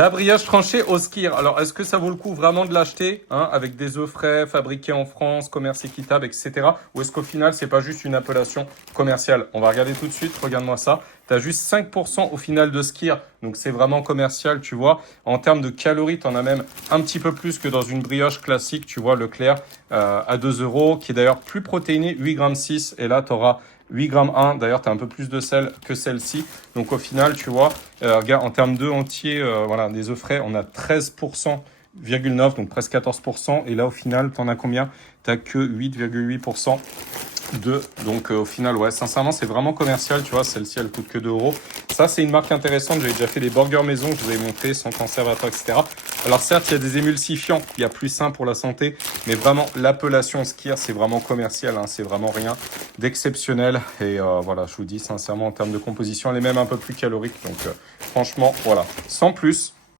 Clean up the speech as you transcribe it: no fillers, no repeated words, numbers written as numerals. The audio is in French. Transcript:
La brioche tranchée au skyr. Alors, est-ce que ça vaut le coup vraiment de l'acheter, hein, avec des œufs frais, fabriqués en France, commerce équitable, etc. Ou est-ce qu'au final, c'est pas juste une appellation commerciale? On va regarder tout de suite. Regarde-moi ça. Tu as juste 5% au final de skyr. Donc, c'est vraiment commercial, tu vois. En termes de calories, tu en as même un petit peu plus que dans une brioche classique, tu vois, Leclerc, à 2 euros, qui est d'ailleurs plus protéinée, 8,6 g. Et là, tu auras 8,1 g. D'ailleurs, tu as un peu plus de sel que celle-ci. Donc, au final, tu vois, regarde, en termes d'œufs entiers, voilà, des œufs frais, on a 13,9%, donc presque 14%. Et là, au final, tu en as combien? Tu n'as que 8,8% de. Donc, au final, ouais, sincèrement, c'est vraiment commercial. Tu vois, celle-ci, elle coûte que 2 euros. Ça, c'est une marque intéressante. J'avais déjà fait des burgers maison, je vous avais montré, sans conservateur, etc. Alors, certes, il y a des émulsifiants, il y a plus sain pour la santé, mais vraiment, l'appellation skyr, c'est vraiment commercial, hein, c'est vraiment rien d'exceptionnel. Et voilà, je vous dis sincèrement, en termes de composition, elle est même un peu plus calorique. Donc, franchement, voilà, sans plus.